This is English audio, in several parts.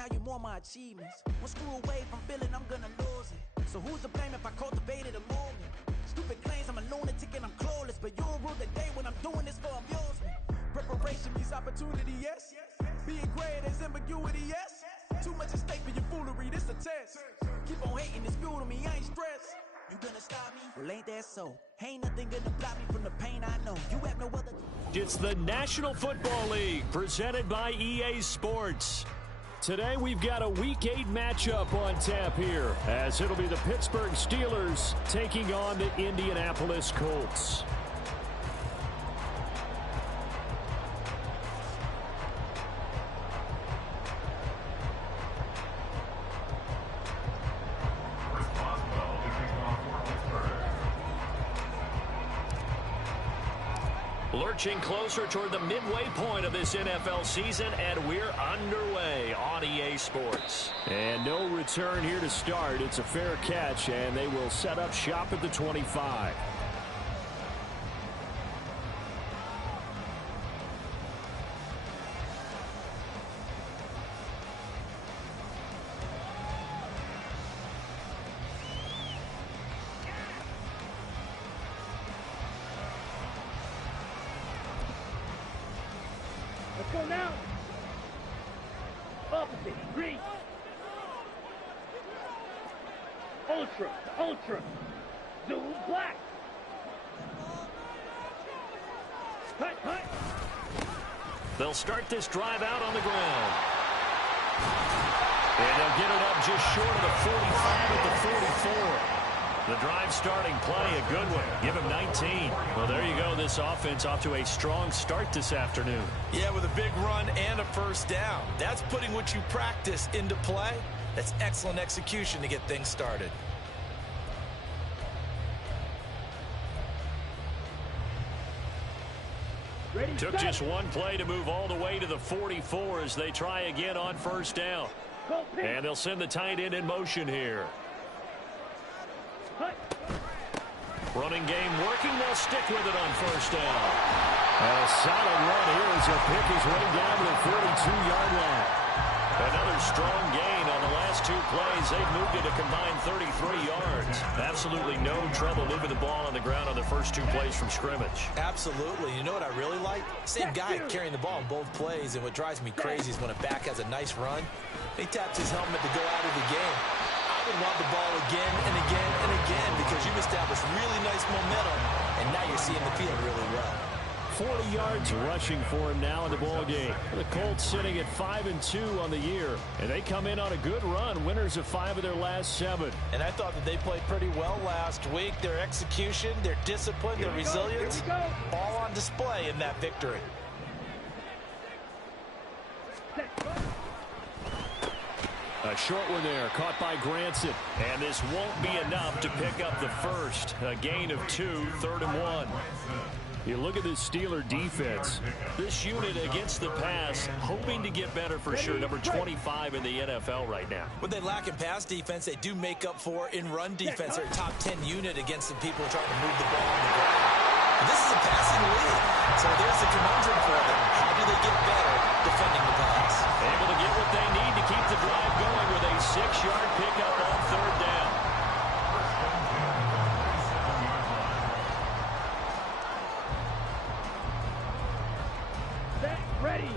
how you more my achievements. One screw away from feeling I'm gonna lose it. So who's to blame if I cultivated a moment? Stupid claims I'm a lunatic and I'm clueless, but you'll rule the day when I'm doing this for amusement. Preparation means opportunity, yes. Being great is ambiguity, yes. Too much at stake for your foolery, this a test. Keep on hating, it's fuel to me, I ain't stressed. You gonna stop me? Well, ain't that so? Ain't nothing gonna block me from the pain I know. You have no other. It's the National Football League, presented by EA Sports. Today we've got a Week 8 matchup on tap here, as it'll be the Pittsburgh Steelers taking on the Indianapolis Colts. Lurching closer toward the midway point of this NFL season, and we're underway on EA Sports. And no return here to start. It's a fair catch, and they will set up shop at the 25. Let's go now. Opposite. Green. Ultra. Ultra. Zoom. Black. Hut. Hut. They'll start this drive out on the ground. And they'll get it up just short of the 45 at the 44. The drive starting play, a good one. Give him 19. Well, there you go. This offense off to a strong start this afternoon. Yeah, with a big run and a first down. That's putting what you practice into play. That's excellent execution to get things started. Ready, Took stop. just one play to move all the way to the 44 as they try again on first down. Go, pin. And they'll send the tight end in motion here. Hut. Running game working. They'll stick with it on first down. A solid run here as he'll pick his way down to the 42-yard line. Another strong gain on the last two plays. They've moved it a combined 33 yards. Absolutely no trouble moving the ball on the ground on the first two plays from scrimmage. Absolutely. You know what I really like? Same guy carrying the ball in both plays, and what drives me crazy is when a back has a nice run, he taps his helmet to go out of the game. I would want the ball again and again and again because you've established really nice momentum, and now you're seeing the field really well. 40 yards rushing for him now in the ball game. The Colts sitting at 5-2 on the year, and they come in on a good run, winners of 5 of their last 7. And I thought that they played pretty well last week. Their execution, their discipline, their resilience, all on display in that victory. A short one there, caught by Granson. And this won't be enough to pick up the first. A gain of 2, 3rd and 1. You look at this Steeler defense. This unit against the pass, hoping to get better for sure. Number 25 in the NFL right now. What they lack in pass defense, they do make up for in run defense. They're a top 10 unit against the people trying to move the ball on the ground. But this is a passing league, so there's a conundrum for them. How do they get better defending the pass? Able to get what they need to keep the drive going with a 6-yard pickup on 3rd down. Ready.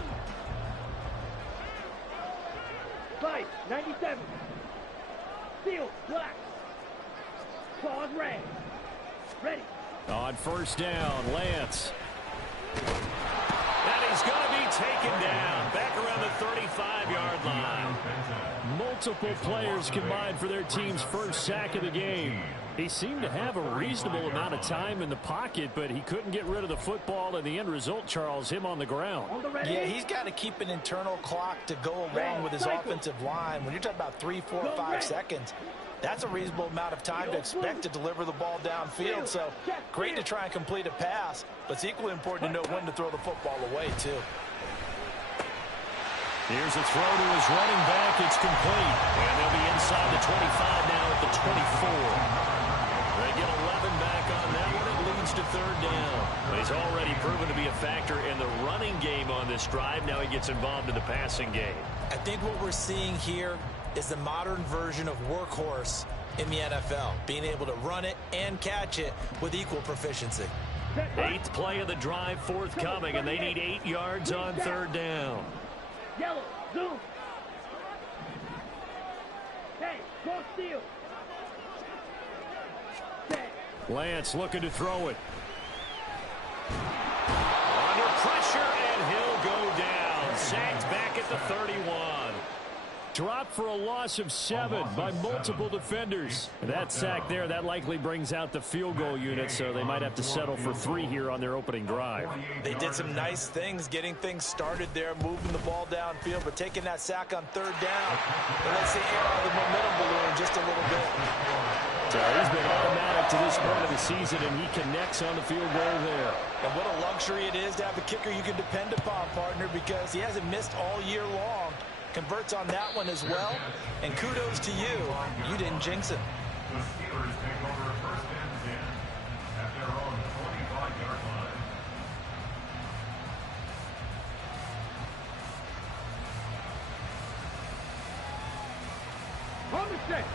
Fight, 97. Seal, black. Claws, red. Ready. On first down, Lance. And he's going to be taken down. Back around the 35-yard line. Multiple players combined for their team's first sack of the game. He seemed to have a reasonable amount of time in the pocket, but he couldn't get rid of the football, and the end result, Charles, him on the ground. Yeah, he's got to keep an internal clock to go along with his offensive line. When you're talking about 3, 4, 5 seconds, that's a reasonable amount of time to expect to deliver the ball downfield. So great to try and complete a pass, but it's equally important to know when to throw the football away, too. Here's a throw to his running back. It's complete. And they'll be inside the 25 now at the 24. They get 11 back on that one. It leads to third down. He's already proven to be a factor in the running game on this drive. Now he gets involved in the passing game. I think what we're seeing here is the modern version of workhorse in the NFL, being able to run it and catch it with equal proficiency. 8th play of the drive forthcoming, and they need 8 yards on third down. Yellow, zoom. Hey, go steal. Lance looking to throw it. Under pressure, and he'll go down. Sacked back at the 31. Dropped for a loss of 7 by multiple defenders. That sack there, that likely brings out the field goal unit, so they might have to settle for 3 here on their opening drive. They did some nice things getting things started there, moving the ball downfield, but taking that sack on third down. And let's see air out the momentum balloon just a little bit. So he's been automatic to this point of the season, and he connects on the field goal there. And what a luxury it is to have a kicker you can depend upon, partner, because he hasn't missed all year long. Converts on that one as well, and kudos to you. You didn't jinx it. The Steelers take over first and 10 at their own 25-yard line. On the set.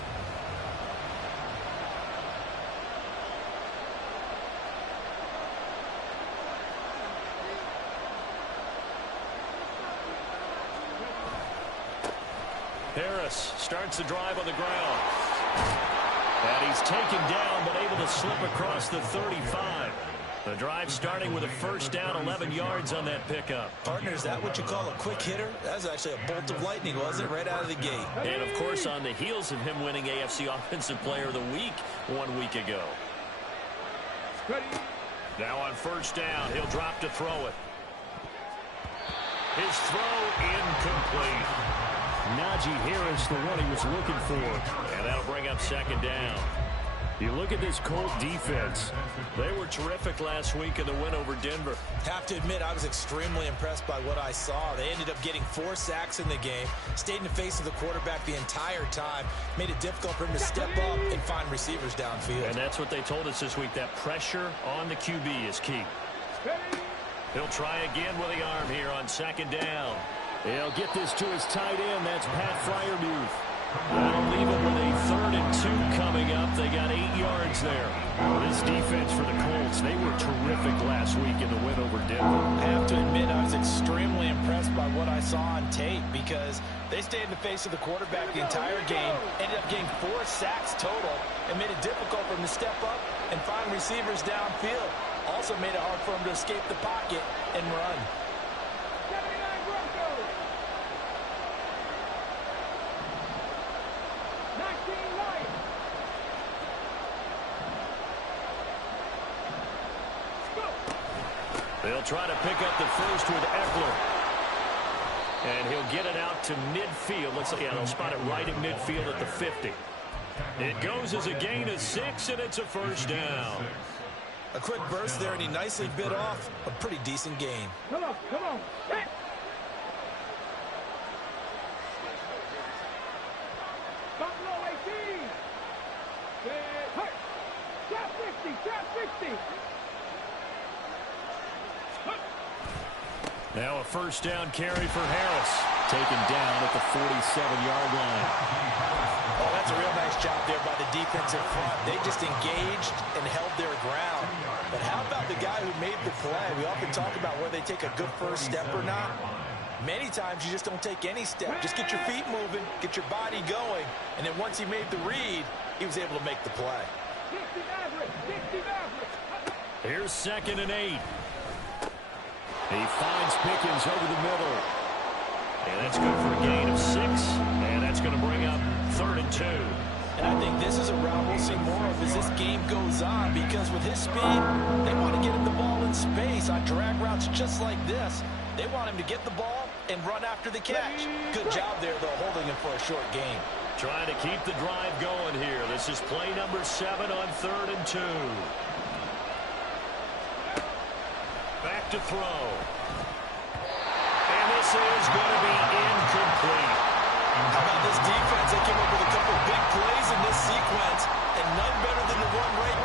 Harris starts the drive on the ground. And he's taken down, but able to slip across the 35. The drive starting with a first down, 11 yards on that pickup. Partner, is that what you call a quick hitter? That was actually a bolt of lightning, wasn't it? Right out of the gate. And, of course, on the heels of him winning AFC Offensive Player of the Week 1 week ago. Now on first down, he'll drop to throw it. His throw incomplete. Najee Harris, the one he was looking for. And that'll bring up second down. You look at this Colt defense. They were terrific last week in the win over Denver. Have to admit, I was extremely impressed by what I saw. They ended up getting 4 sacks in the game, stayed in the face of the quarterback the entire time, made it difficult for him to step up and find receivers downfield. And that's what they told us this week, that pressure on the QB is key. He'll try again with the arm here on second down. He'll get this to his tight end. That's Pat Freiermuth. That'll leave him with a 3rd and 2 coming up. They got 8 yards there. This defense for the Colts, they were terrific last week in the win over Denver. I have to admit, I was extremely impressed by what I saw on tape because they stayed in the face of the quarterback the entire game, ended up getting 4 sacks total, and made it difficult for him to step up and find receivers downfield. Also made it hard for him to escape the pocket and run. They'll try to pick up the first with Eckler. And he'll get it out to midfield. Looks like, yeah, they'll spot it right at midfield at the 50. It goes as a gain of 6, and it's a first down. A quick burst there, and he nicely bit off a pretty decent gain. Come on, come on. Hey. Buffalo 18. Hey. Trap 60, trap 60. Now a first down carry for Harris. Taken down at the 47-yard line. Oh, that's a real nice job there by the defensive front. They just engaged and held their ground. But how about the guy who made the play? We often talk about whether they take a good first step or not. Many times you just don't take any step. Just get your feet moving, get your body going. And then once he made the read, he was able to make the play. 60 average, 60 average. Here's 2nd and 8. He finds Pickens over the middle. And that's good for a gain of 6. And that's going to bring up 3rd and 2. And I think this is a route we'll see more of as this game goes on, because with his speed, they want to get him the ball in space on drag routes just like this. They want him to get the ball and run after the catch. Good job there, though, holding him for a short gain. Trying to keep the drive going here. This is play number 7 on 3rd and 2. Back to throw. And this is going to be incomplete. How about this defense? They came up with a couple big plays in this sequence, and none better than the one right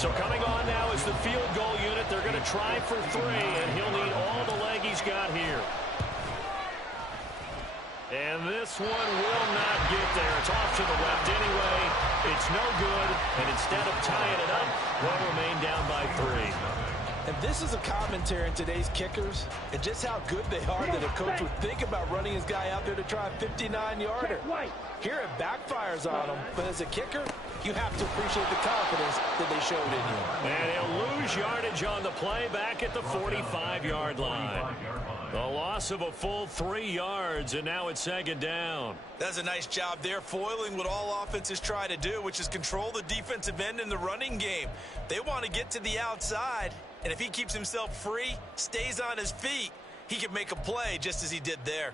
So coming on now is the field goal unit. They're going to try for 3, and he'll need all the leg he's got here. And this one will not get there. It's off to the left anyway. It's no good, and instead of tying it up, they'll remain down by 3. And this is a commentary in today's kickers and just how good they are that a coach would think about running his guy out there to try a 59-yarder. Here it backfires on him, but as a kicker, you have to appreciate the confidence that they showed in you. And he'll lose yardage on the play back at the 45-yard line. The loss of a full 3 yards, and now it's 2nd down. That's a nice job there, foiling what all offenses try to do, which is control the defensive end in the running game. They want to get to the outside, and if he keeps himself free, stays on his feet, he can make a play just as he did there.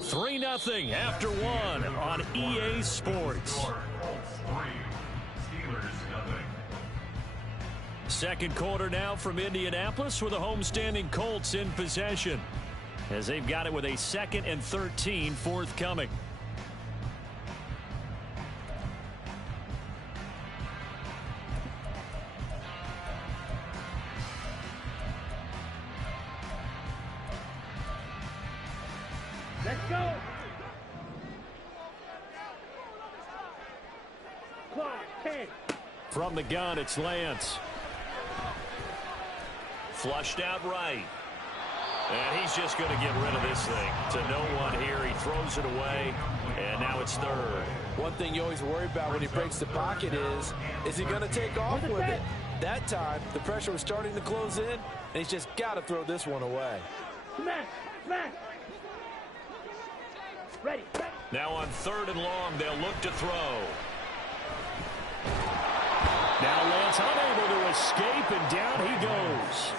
Three 0 after 1 on EA Sports. Second quarter now from Indianapolis with the homestanding Colts in possession, as they've got it with a 2nd and 13 forthcoming. Let's go. Clock, 10. From the gun, it's Lance. Flushed out right. And he's just going to get rid of this thing to no one here. He throws it away, and now it's 3rd. One thing you always worry about when he breaks the pocket is he going to take off with it? That time, the pressure was starting to close in, and he's just got to throw this one away. Smash, smash. Ready. Now on 3rd and long, they'll look to throw. Now Lance unable to escape, and down he goes.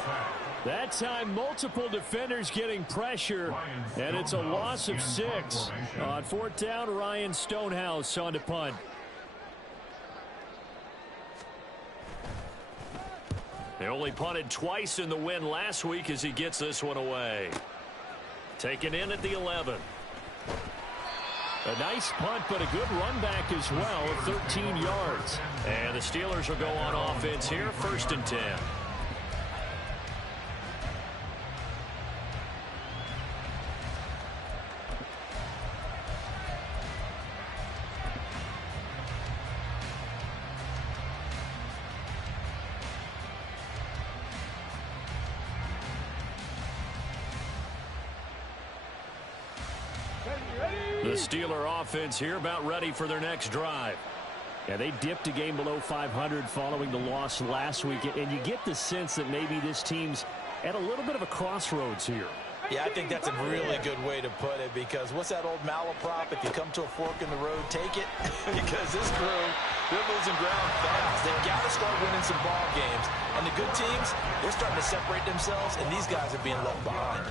That time, multiple defenders getting pressure, and it's a loss of 6. On 4th down, Ryan Stonehouse on to punt. They only punted twice in the win last week as he gets this one away. Taken in at the 11. A nice punt, but a good run back as well of 13 yards. And the Steelers will go on offense here, 1st and 10. The Steeler offense here about ready for their next drive. Yeah, they dipped a game below 500 following the loss last week, and you get the sense that maybe this team's at a little bit of a crossroads here. Yeah, I think that's a really good way to put it, because what's that old malaprop? If you come to a fork in the road, take it. Because this crew, they're losing ground fast. They've got to start winning some ball games. And the good teams, they're starting to separate themselves, and these guys are being left behind.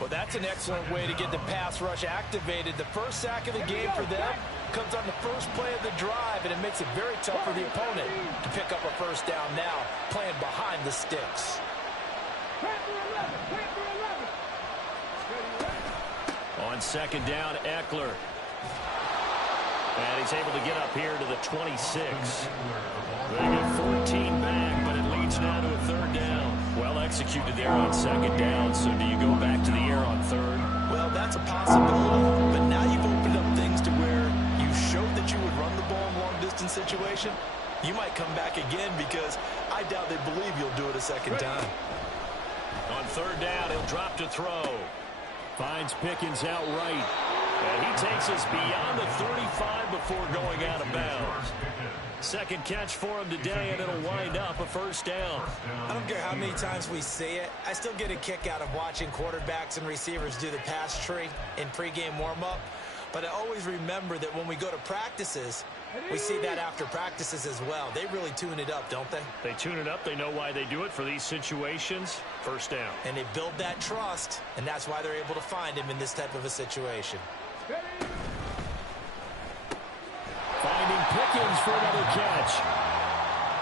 Well, that's an excellent way to get the pass rush activated. The first sack of the game for them comes on the first play of the drive, and it makes it very tough for the opponent to pick up a 1st down now, playing behind the sticks. On 2nd down, Eckler. And he's able to get up here to the 26. They get 14 back, but it leads now to a 3rd down. Well executed there on 2nd down. So do you go back to the air on 3rd? Well, that's a possibility. But now you've opened up things to where you showed that you would run the ball in long-distance situation. You might come back again, because I doubt they believe you'll do it a 2nd time. On 3rd down, he'll drop to throw. Finds Pickens out right. And he takes us beyond the 35 before going out of bounds. Second catch for him today, and it'll wind up a 1st down. I don't care how many times we see it. I still get a kick out of watching quarterbacks and receivers do the pass tree in pregame warm-up. But I always remember that when we go to practices, we see that after practices as well. They really tune it up, don't they? They tune it up. They know why they do it for these situations. 1st down. And they build that trust, and that's why they're able to find him in this type of a situation. Finding Pickens for another catch.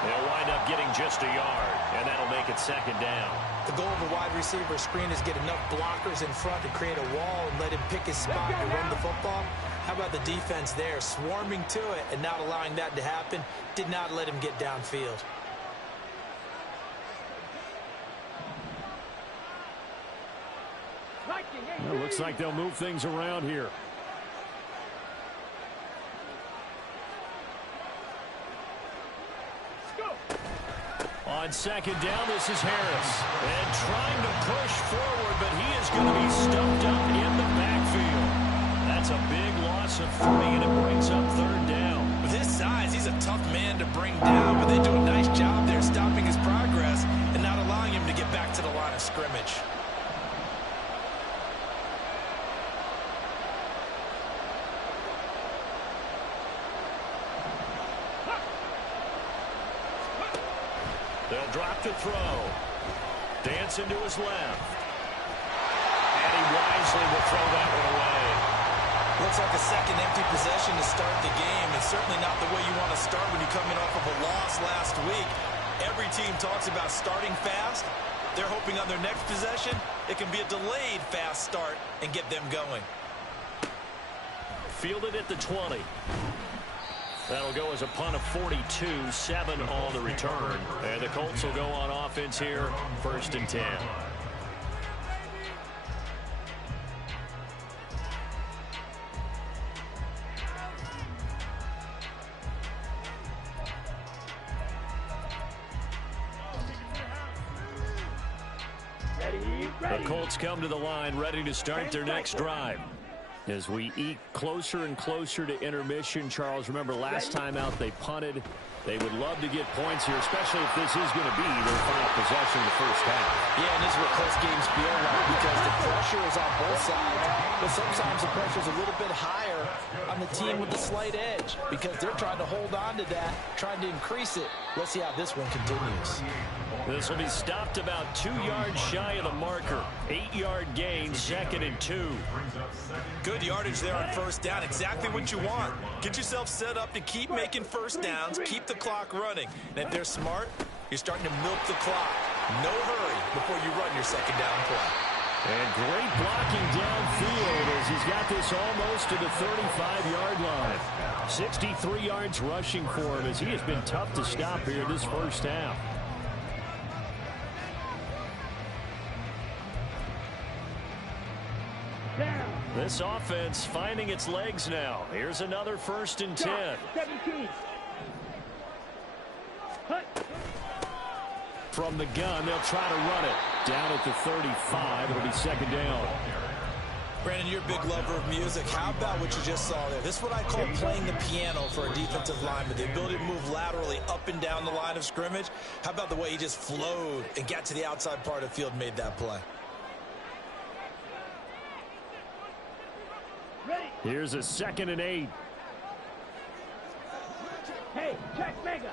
They'll wind up getting just a yard. And that'll make it second down. The goal of a wide receiver screen is get enough blockers in front to create a wall and let him pick his spot and run the football. How about the defense there, swarming to it and not allowing that to happen? Did not let him get downfield. Well, looks like they'll move things around here. On second down, this is Harris. And trying to push forward, but he is going to be stumped up in the backfield. That's a big loss of 3, and it brings up third down. With his size, he's a tough man to bring down, but they do a nice job there stopping his progress and not allowing him to get back to the line of scrimmage. They'll drop to throw. Dance into his left. And he wisely will throw that one away. Looks like a second empty possession to start the game, and certainly not the way you want to start when you're coming off of a loss last week. Every team talks about starting fast. They're hoping on their next possession, it can be a delayed fast start and get them going. Fielded at the 20. That'll go as a punt of 42, 7 on the return. And the Colts will go on offense here, 1st and 10. The Colts come to the line, ready to start their next drive. As we eke closer and closer to intermission, Charles, remember last time out they punted. They would love to get points here, especially if this is going to be their final possession in the first half. Yeah, and this is what close games feel like because the pressure is on both sides, but sometimes the pressure is a little bit higher on the team with the slight edge because they're trying to hold on to that, trying to increase it. Let's see how this one continues. This will be stopped about 2 yards shy of the marker. 8-yard gain, 2nd and 2. Good yardage there on first down. Exactly what you want. Get yourself set up to keep making first downs, keep the clock running. And if they're smart, you're starting to milk the clock. No hurry before you run your second down play. And great blocking downfield as he's got this almost to the 35-yard line. 63 yards rushing for him as he has been tough to stop here this first half. This offense finding its legs now. Here's another 1st and 10. 17. From the gun, they'll try to run it. Down at the 35, it'll be 2nd down. Brandon, you're a big lover of music. How about what you just saw there? This is what I call playing the piano for a defensive lineman. The ability to move laterally up and down the line of scrimmage. How about the way he just flowed and got to the outside part of the field and made that play? Here's a 2nd and 8. Hey, check mega.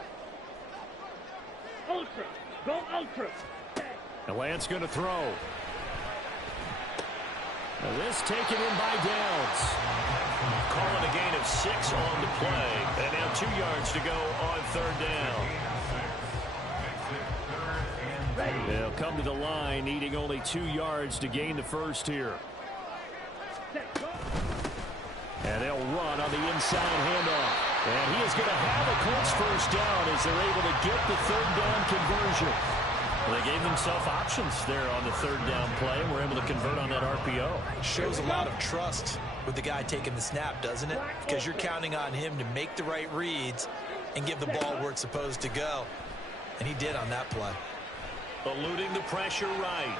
Ultra. Go ultra. And Lance going to throw. Now this taken in by Downs. Calling a gain of 6 on the play. And now 2 yards to go on 3rd down. They'll come to the line, needing only 2 yards to gain the first here. And they'll run on the inside handoff. And he is going to have a Colts first down as they're able to get the 3rd down conversion. Well, they gave themselves options there on the 3rd down play and were able to convert on that RPO. Shows a lot of trust with the guy taking the snap, doesn't it? Because you're counting on him to make the right reads and give the ball where it's supposed to go. And he did on that play. Eluding the pressure right.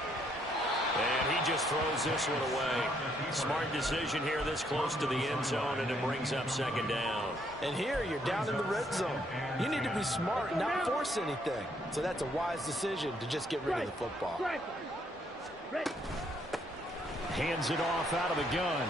And he just throws this one away. Smart decision here this close to the end zone, and it brings up 2nd down. And here you're down in the red zone. You need to be smart and not force anything. So that's a wise decision to just get rid of the football. Hands it off out of the gun.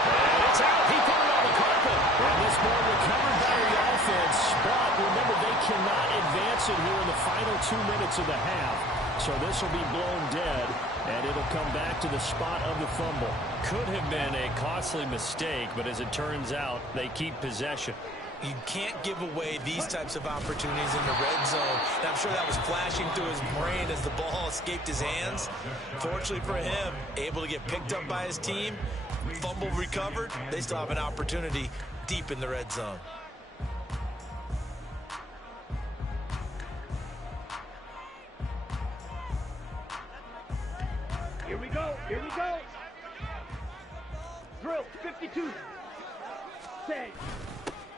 And it's out. He put it on the carpet. And this ball recovered by the offense. But remember, they cannot advance it here in the final 2 minutes of the half. So this will be blown dead, and it'll come back to the spot of the fumble. Could have been a costly mistake, but as it turns out, they keep possession. You can't give away these types of opportunities in the red zone. And I'm sure that was flashing through his brain as the ball escaped his hands. Fortunately for him, able to get picked up by his team, fumble recovered. They still have an opportunity deep in the red zone. Here we go. Here we go. Drill 52. Set.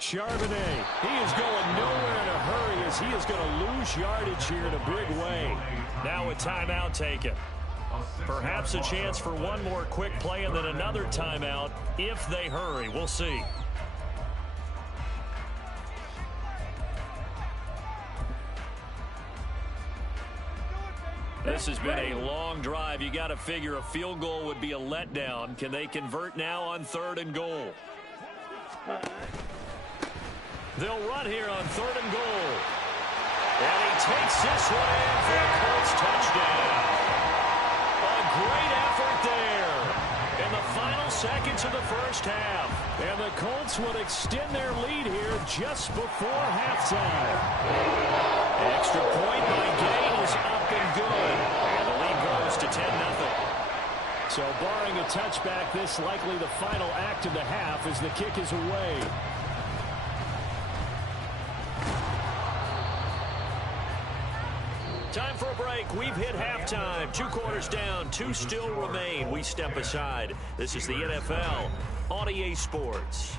Charbonnet, he is going nowhere in a hurry as he is going to lose yardage here in a big way. Now a timeout taken. Perhaps a chance for one more quick play and then another timeout if they hurry. We'll see. This has been a long drive. You got to figure a field goal would be a letdown. Can they convert now on 3rd and goal? They'll run here on 3rd and goal. And he takes this one in for a Colts touchdown. A great effort there in the final seconds of the first half. And the Colts would extend their lead here just before halftime. Extra point by Gay is up and good. And the lead goes to 10-0. So barring a touchback, this likely the final act of the half as the kick is away. Time for a break. We've hit halftime. 2 quarters down. 2 still remain. We step aside. This is the NFL on EA Sports.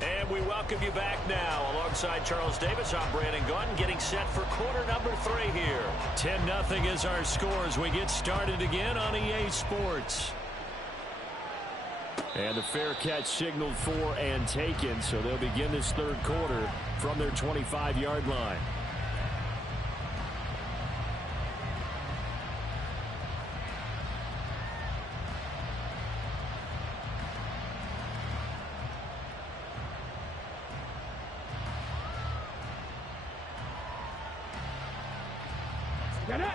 And we welcome you back now. Alongside Charles Davis, I'm Brandon Gunn, getting set for quarter number 3 here. 10-0 is our score as we get started again on EA Sports. And the fair catch signaled for and taken, so they'll begin this 3rd quarter from their 25-yard line.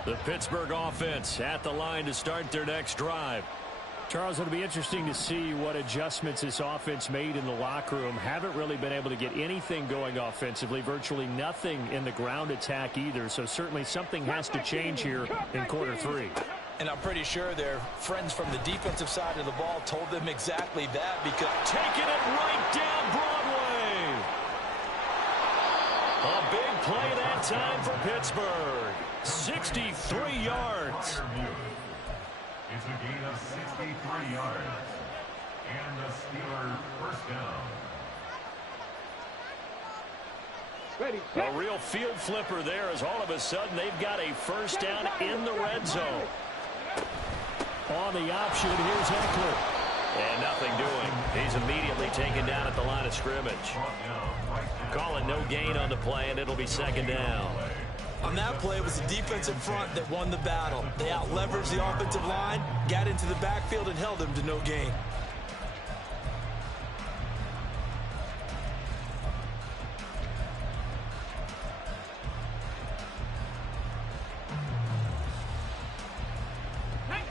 The Pittsburgh offense at the line to start their next drive. Charles, it'll be interesting to see what adjustments this offense made in the locker room. Haven't really been able to get anything going offensively, virtually nothing in the ground attack either. So certainly something has to change here in quarter 3. And I'm pretty sure their friends from the defensive side of the ball told them exactly that, because taking it right down Broadway. A big play that time for Pittsburgh. 63 yards. It's a gain of 63 yards. And the Steelers first down. Ready. A real field flipper there as all of a sudden they've got a first down in the red zone. On the option, here's Eckler. And nothing doing. He's immediately taken down at the line of scrimmage. Calling no gain on the play, and it'll be 2nd down. On that play, it was the defensive front that won the battle. They out-leveraged the offensive line, got into the backfield, and held them to no gain.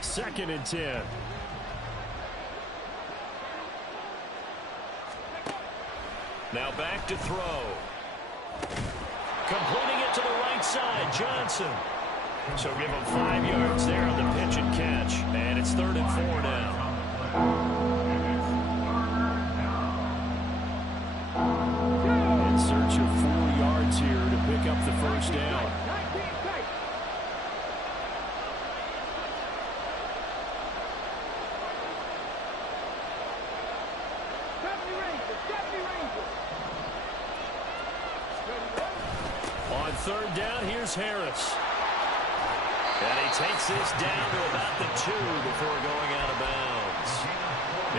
Second and 10. Now back to throw. Completing it to the right side, Johnson. So give him 5 yards there on the pitch and catch. And it's 3rd and 4 now. In search of 4 yards here to pick up the first down. On 3rd down, here's Harris. And he takes this down to about the 2 before going out of bounds.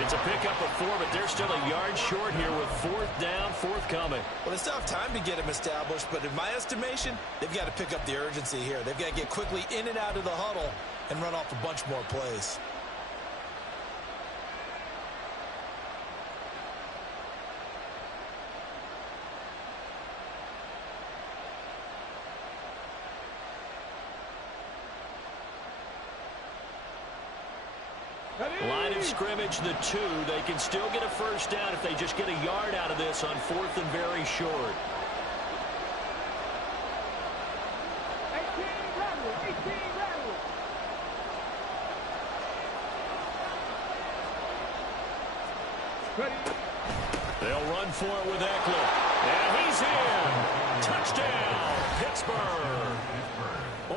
It's a pickup of 4, but they're still a yard short here with 4th down, forthcoming. Well, they still have time to get him established, but in my estimation, they've got to pick up the urgency here. They've got to get quickly in and out of the huddle and run off a bunch more plays. of scrimmage, the 2. They can still get a first down if they just get a yard out of this on 4th and very short. 18 rattle. Ready. They'll run for it with Eckler. And he's in. Touchdown, Pittsburgh.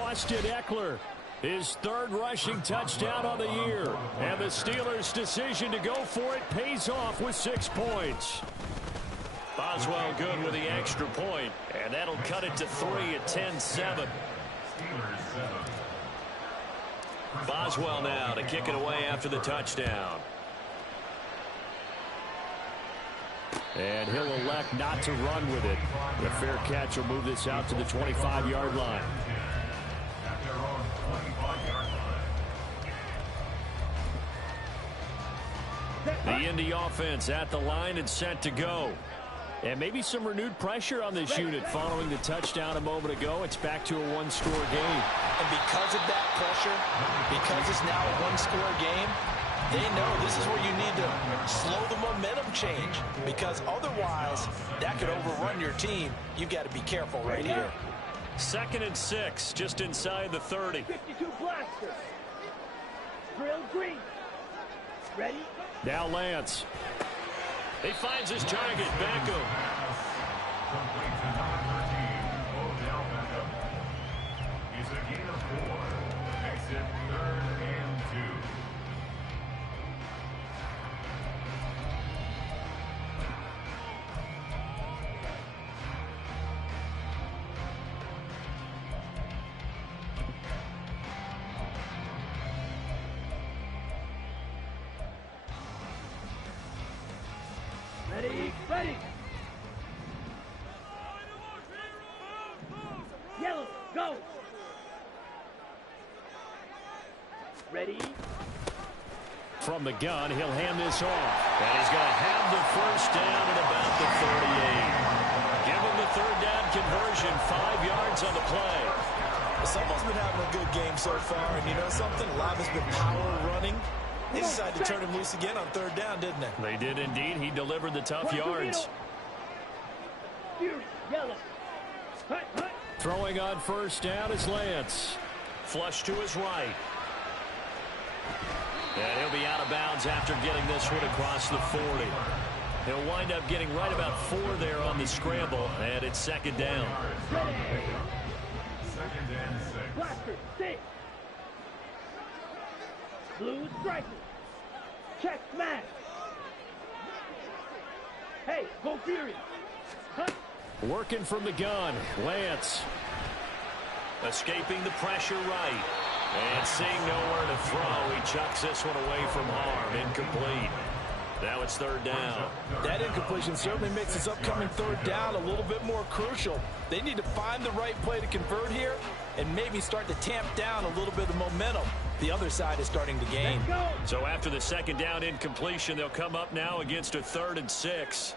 Austin Eckler, his 3rd rushing touchdown on the year. And the Steelers' decision to go for it pays off with 6 points. Boswell good with the extra point. And that'll cut it to 3 at 10-7. Boswell now to kick it away after the touchdown. And he'll elect not to run with it. The fair catch will move this out to the 25-yard line. The Indy offense at the line and set to go. And maybe some renewed pressure on this unit following the touchdown a moment ago. It's back to a 1-score game. And because of that pressure, because it's now a 1-score game, they know this is where you need to slow the momentum change, because otherwise that could overrun your team. You've got to be careful right here. 2nd and 6, just inside the 30. 52 blaster. Drill green. Ready. Now Lance. He finds his target, Beckham. Complete to number 13, Odell Beckham. It's a gain of 4. Makes it 3rd and 2. Ready. Yellow, go. Ready. From the gun, he'll hand this off. And he's going to have the first down at about the 38. Give him the 3rd down conversion, 5 yards on the play. Someone's been having a good game so far, and you know something? A lot has been power running. They decided to turn him loose again on 3rd down, didn't they? They did indeed. He delivered the tough yards. Yellow. Throwing on 1st down is Lance. Flush to his right. And he'll be out of bounds after getting this one across the 40. He'll wind up getting right about 4 there on the scramble, and it's 2nd down. 2nd and 6. Blaster, 6. Blue striker. Check smash. Hey, go Fury. Working from the gun, Lance. Escaping the pressure right. And seeing nowhere to throw, he chucks this one away from harm. Incomplete. Now it's 3rd down. That incompletion certainly makes this upcoming 3rd down a little bit more crucial. They need to find the right play to convert here and maybe start to tamp down a little bit of momentum. The other side is starting to gain. So after the 2nd down incompletion, they'll come up now against a 3rd and 6.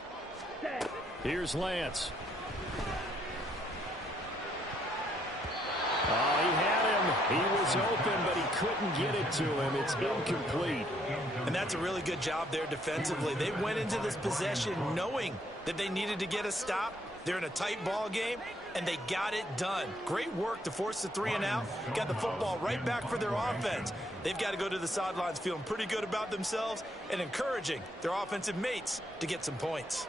Here's Lance. Oh, he had him. He was open, but he couldn't get it to him. It's incomplete. And that's a really good job there defensively. They went into this possession knowing that they needed to get a stop. They're in a tight ball game, and they got it done. Great work to force the 3 and out. Got the football right back for their offense. They've got to go to the sidelines feeling pretty good about themselves and encouraging their offensive mates to get some points.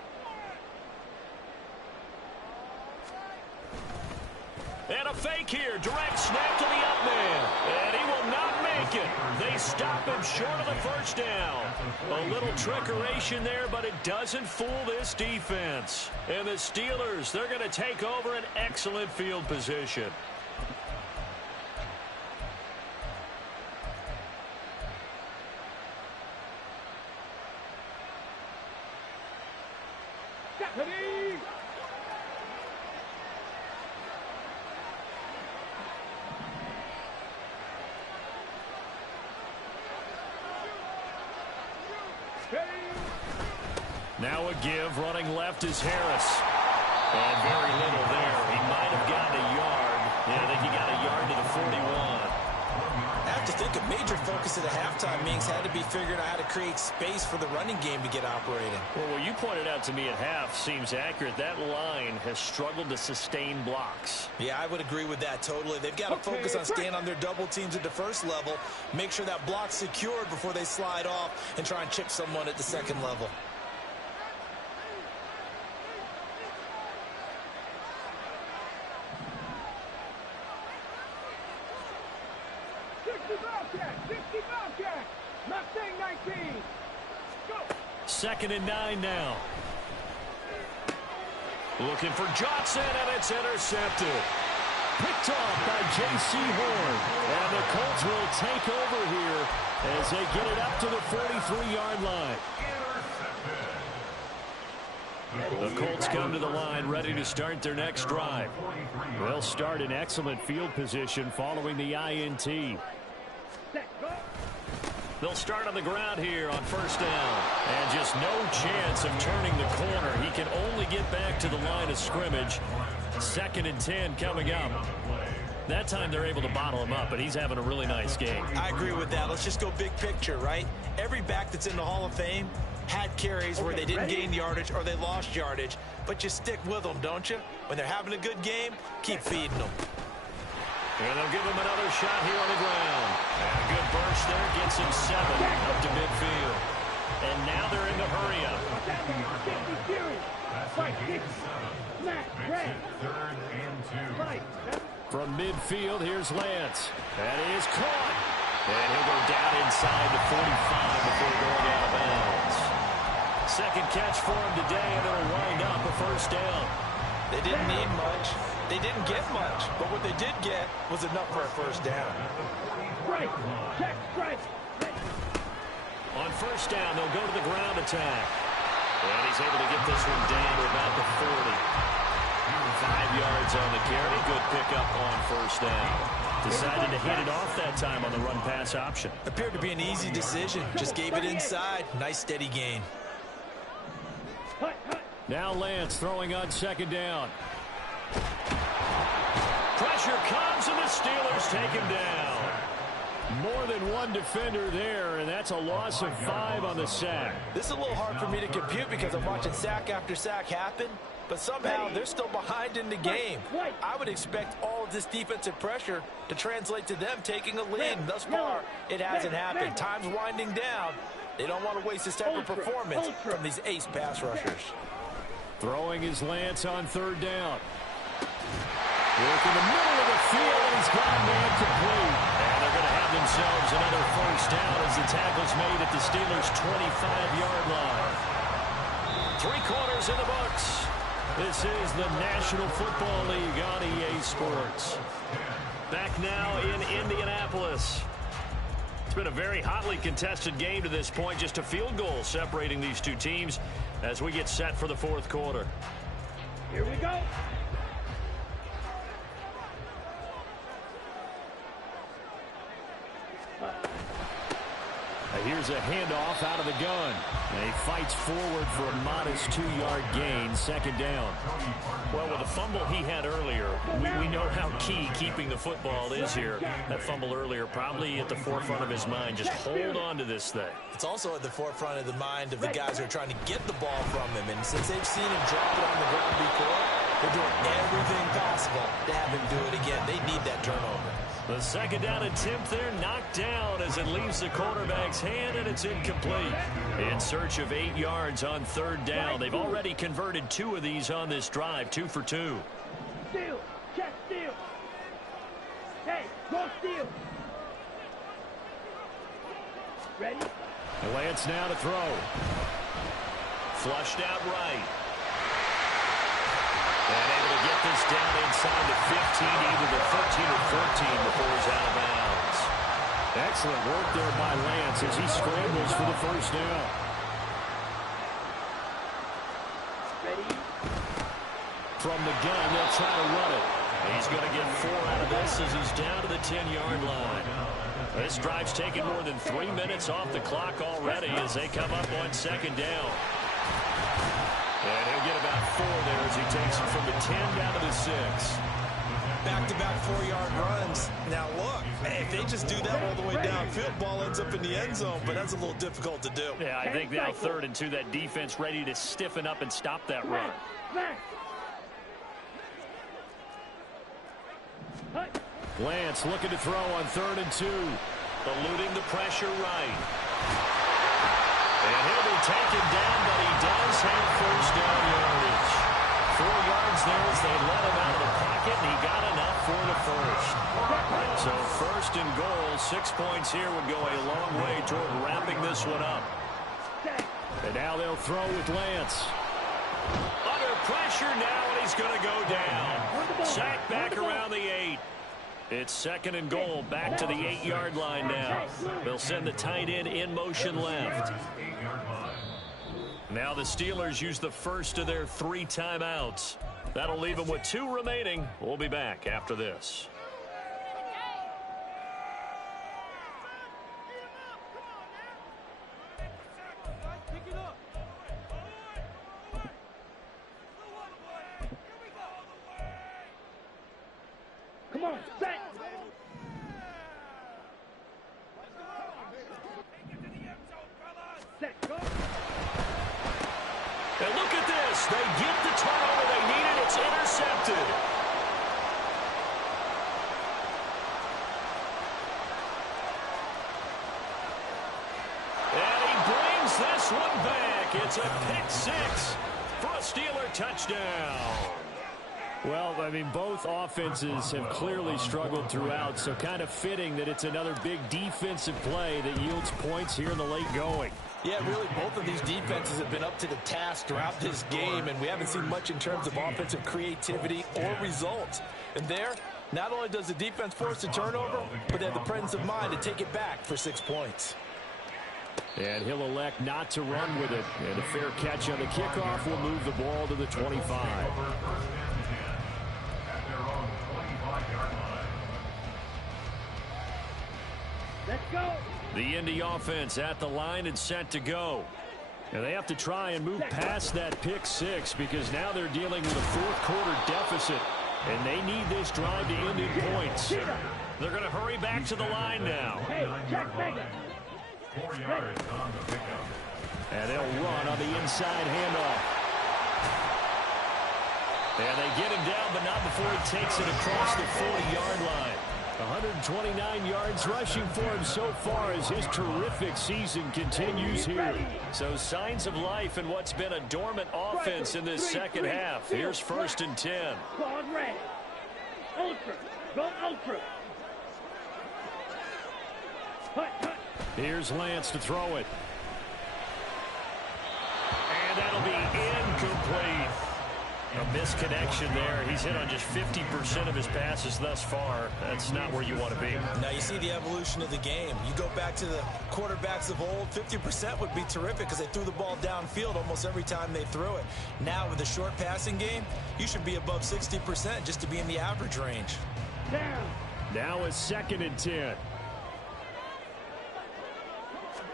And a fake here. Direct snap to the up man. And he will not make it. They stop him short of the 1st down. A little trickeration there, but it doesn't fool this defense. And the Steelers, they're going to take over an excellent field position. Now a give, running left is Harris. And very little there. He might have gotten a yard. Yeah, I think he got a yard to the 41. I have to think a major focus at the halftime meetings had to be figuring out how to create space for the running game to get operating. Well, what you pointed out to me at half seems accurate. That line has struggled to sustain blocks. Yeah, I would agree with that totally. They've got to focus on staying on their double teams at the first level, make sure that block's secured before they slide off, and try and chip someone at the second level. Second and 9 now. Looking for Johnson, and it's intercepted. Picked off by J.C. Horn. And the Colts will take over here as they get it up to the 43-yard line. The Colts come to the line ready to start their next drive. They'll start in excellent field position following the INT. They'll start on the ground here on first down. And just no chance of turning the corner. He can only get back to the line of scrimmage. Second and 10 coming up. That time they're able to bottle him up, but he's having a really nice game. I agree with that. Let's just go big picture, right? Every back that's in the Hall of Fame had carries where they didn't gain yardage or they lost yardage, but you stick with them, don't you? When they're having a good game, keep feeding them. And they'll give him another shot here on the ground. And a good burst there gets him 7 up to midfield. And now they're in the hurry up. From midfield, here's Lance. That is caught. And he'll go down inside the 45 before going out of bounds. Second catch for him today, and it'll wind up a first down. They didn't need much. They didn't get much. But what they did get was enough for a first down. Strike. Check. Strike. On first down, they'll go to the ground attack. And he's able to get this one down to about the 40. 5 yards on the carry. Good pickup on first down. Decided to hit it off that time on the run-pass option. Appeared to be an easy decision. Just gave it inside. Nice steady gain. Now Lance throwing on second down. Pressure comes, and the Steelers take him down. More than one defender there, and that's a loss of 5 on the sack. This is a little hard for me to compute because I'm watching sack after sack happen, but somehow they're still behind in the game. I would expect all of this defensive pressure to translate to them taking a lead, and thus far, it hasn't happened. Time's winding down. They don't want to waste this type of performance from these ace pass rushers. Throwing his Lance on third down. Work in the middle of the field, and he's got a man complete. And they're going to have themselves another first down as the tackle's made at the Steelers' 25-yard line. 3 quarters in the books. This is the National Football League on EA Sports. Back now in Indianapolis. It's been a very hotly contested game to this point. Just a field goal separating these two teams as we get set for the fourth quarter. Here we go. Here's a handoff out of the gun. And he fights forward for a modest 2-yard gain, second down. Well, with the fumble he had earlier, we know how key keeping the football is here. That fumble earlier probably at the forefront of his mind. Just hold on to this thing. It's also at the forefront of the mind of the guys who are trying to get the ball from him. And since they've seen him drop it on the ground before, they're doing everything possible to have him do it again. They need that turnover. The second down attempt there knocked down as it leaves the quarterback's hand, and it's incomplete. In search of 8 yards on third down. They've already converted 2 of these on this drive, 2 for 2. Steal. Check steal. Hey, go steal. Ready? Lance now to throw. Flushed out right. And able to get this down inside the 15, either the 13 or 14 before he's out of bounds. Excellent work there by Lance as he scrambles for the first down. Ready? From the gun, they'll try to run it. He's going to get 4 out of this as he's down to the 10-yard line. This drive's taken more than 3 minutes off the clock already as they come up on second down. And he'll get about 4 there as he takes it from the 10 down to the 6. Back-to-back 4-yard runs. Now look, if they just do that all the way downfield, ball ends up in the end zone, but that's a little difficult to do. Yeah, I think now 3rd and 2, that defense ready to stiffen up and stop that run. Lance looking to throw on 3rd and 2. Eluding the pressure right. And he'll be taken down, but he does have first down yardage. 4 yards there as they let him out of the pocket, and he got enough for the first. So 1st and goal, 6 points here would go a long way toward wrapping this one up. And now they'll throw with Lance. Under pressure now, and he's going to go down. Sacked back around the 8. It's 2nd and goal, back to the 8-yard line now. They'll send the tight end in motion left. Now the Steelers use the first of their 3 timeouts. That'll leave them with 2 remaining. We'll be back after this. Come on, set. Set, go. And look at this. They get the turnover they needed. It's intercepted. And he brings this one back. It's a pick-6 for a Steeler touchdown. Well, I mean, both offenses have clearly struggled throughout, so kind of fitting that it's another big defensive play that yields points here in the late going. Yeah, really, both of these defenses have been up to the task throughout this game, and we haven't seen much in terms of offensive creativity or results. And there, not only does the defense force a turnover, but they have the presence of mind to take it back for 6 points. And he'll elect not to run with it. And a fair catch on the kickoff will move the ball to the 25. Let's go. The Indy offense at the line and set to go. And they have to try and move past that pick-6 because now they're dealing with a 4th quarter deficit. And they need this drive to end in points. They're going to hurry back to the line now. Hey, check Mega. 4 yards on the pickup. And they'll run on the inside handoff. And they get him down, but not before he takes it across the 40-yard line. 129 yards rushing for him so far as his terrific season continues here. So signs of life in what's been a dormant offense in this second half. Here's 1st and 10. Squad red. Ultra. Go ultra. Hut. Here's Lance to throw it. And that'll be incomplete. A misconnection there. He's hit on just 50% of his passes thus far. That's not where you want to be. Now you see the evolution of the game. You go back to the quarterbacks of old, 50% would be terrific because they threw the ball downfield almost every time they threw it. Now with the short passing game, you should be above 60% just to be in the average range. Down. Now it's 2nd and 10.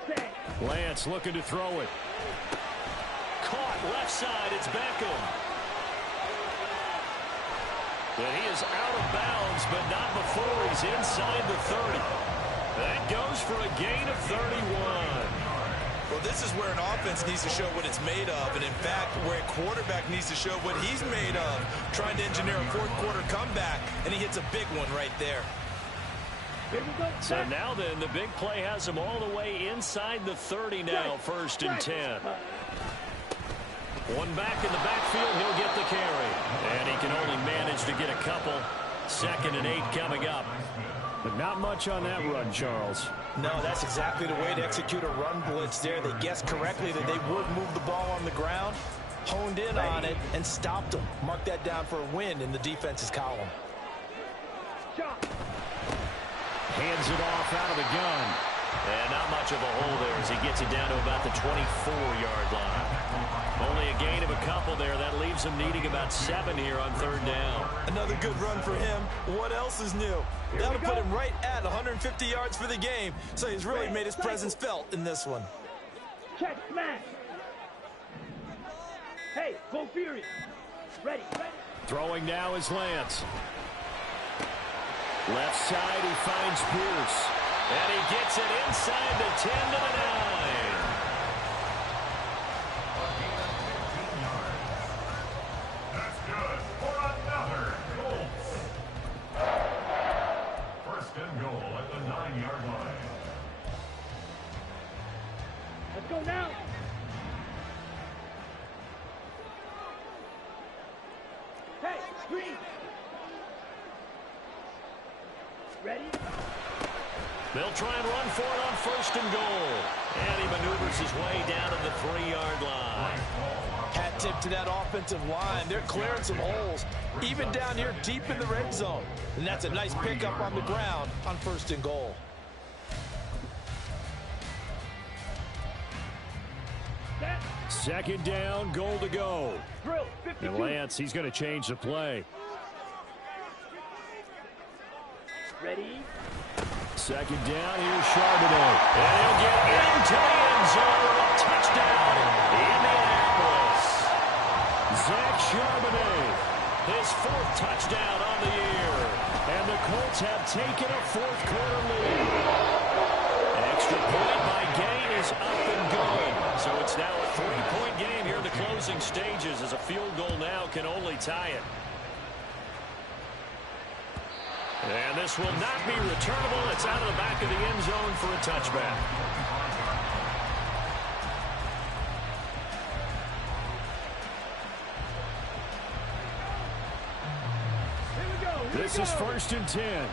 Set. Lance looking to throw it. Caught left side. It's Beckham. And he is out of bounds, but not before he's inside the 30. That goes for a gain of 31. Well, this is where an offense needs to show what it's made of, and in fact, where a quarterback needs to show what he's made of, trying to engineer a 4th quarter comeback, and he hits a big one right there. Here we go. So now then, the big play has him all the way inside the 30 now, 1st and 10. One back in the backfield, he'll get the carry. And he can only manage to get a couple. 2nd and 8 coming up. But not much on that run, Charles. No, that's exactly the way to execute a run blitz there. They guessed correctly that they would move the ball on the ground, honed in on it, and stopped them. Mark that down for a win in the defense's column. Hands it off out of the gun. And not much of a hole there as he gets it down to about the 24-yard line. Only a gain of a couple there. That leaves him needing about 7 here on 3rd down. Another good run for him. What else is new? That'll put him right at 150 yards for the game. So he's really made his presence felt in this one. Check smash. Hey, go furious. Ready. Throwing now is Lance. Left side, he finds Pierce. And he gets it inside the 10 to the 9. That's good for another Colts. First and goal at the 9-yard line. Let's go now. Hey, green. Ready? They'll try and run for it on first and goal. And he maneuvers his way down to the 3-yard line. Hat tip to that offensive line. They're clearing some holes, even down here deep in the red zone. And that's a nice pickup on the ground on first and goal. Second down, goal to go. Drill, 52. And Lance, he's going to change the play. Ready? Second down, here's Charbonnet. And he'll get into the end zone. A touchdown, Indianapolis. Zach Charbonnet, his 4th touchdown on the year. And the Colts have taken a 4th quarter lead. Extra point by Gain is up and good. So it's now a 3-point game here in the closing stages, as a field goal now can only tie it. And this will not be returnable. It's out of the back of the end zone for a touchback. Here we go. This is first and 10.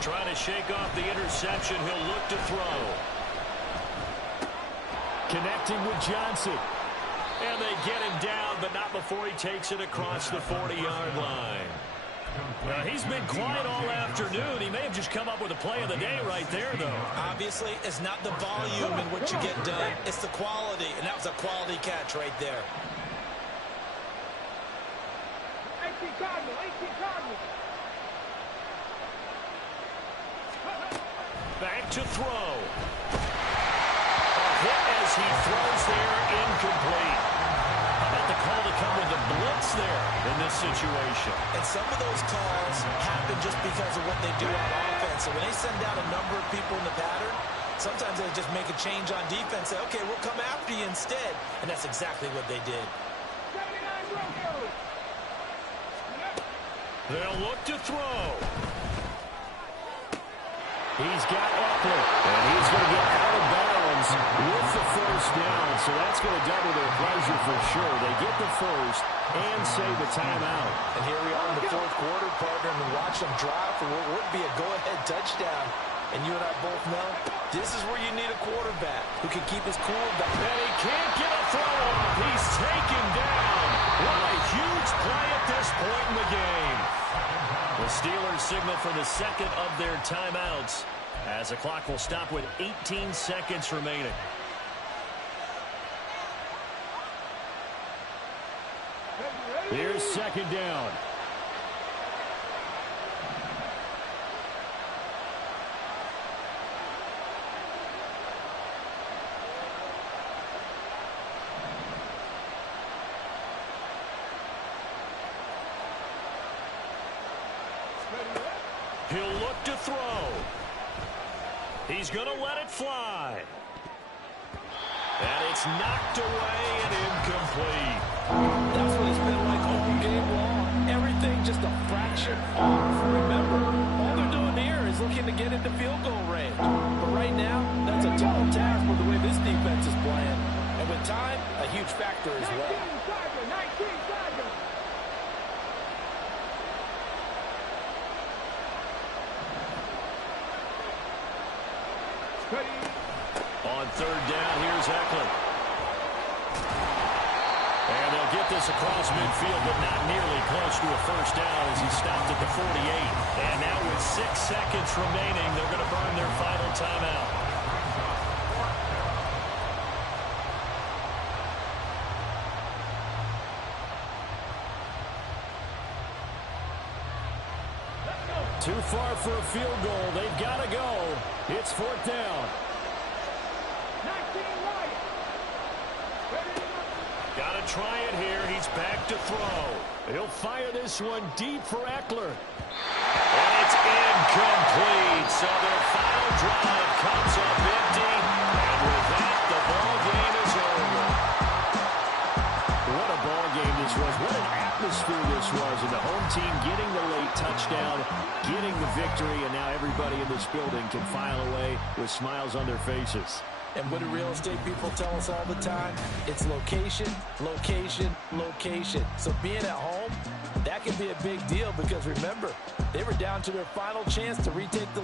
Trying to shake off the interception. He'll look to throw. Connecting with Johnson. And they get him down, but not before he takes it across the 40-yard line. He's been quiet all afternoon. He may have just come up with a play of the day right there, though. Obviously, it's not the volume in which you get done. It's the quality, and that was a quality catch right there. 18 Cardinal, 18 Cardinal. Back to throw. A hit as he throws there, incomplete. How about the call to come with the blitz there in this situation? And some of those calls happen just because of what they do on offense. So when they send down a number of people in the pattern, sometimes they just make a change on defense. Say, okay, we'll come after you instead. And that's exactly what they did. 79 Broncos. They'll look to throw. He's got Eckler, and he's going to get out of bounds with the first down, so that's going to double their pleasure for sure. They get the first and save a timeout. And here we are in the 4th quarter, partner, and watch them drive for what would be a go-ahead touchdown. And you and I both know this is where you need a quarterback who can keep his cool. And he can't get a throw off. He's taken down. What a huge play at this point in the game. The Steelers signal for the second of their timeouts as the clock will stop with 18 seconds remaining. Here's second down. He'll look to throw. He's going to let it fly. And it's knocked away and incomplete. That's what it's been like all game long. Everything just a fraction off. Remember, all they're doing here is looking to get into field goal range. But right now, that's a tall task with the way this defense is playing. And with time, a huge factor as well. 19 Tiger. On third down, here's Eckler. And they'll get this across midfield, but not nearly close to a first down as he stopped at the 48. And now with 6 seconds remaining, they're going to burn their final timeout. Too far for a field goal. They've got to go. It's fourth down. 19 right. Got to try it here. He's back to throw. He'll fire this one deep for Eckler. And it's incomplete. So their final drive comes up empty. And with that, the ball game is over. What a ball game this was. What an atmosphere this was. And the home team getting the late touchdown, getting the victory, and now everybody in this building can file away with smiles on their faces. And what do real estate people tell us all the time? It's location, location, location. So being at home, that can be a big deal because remember, they were down to their final chance to retake the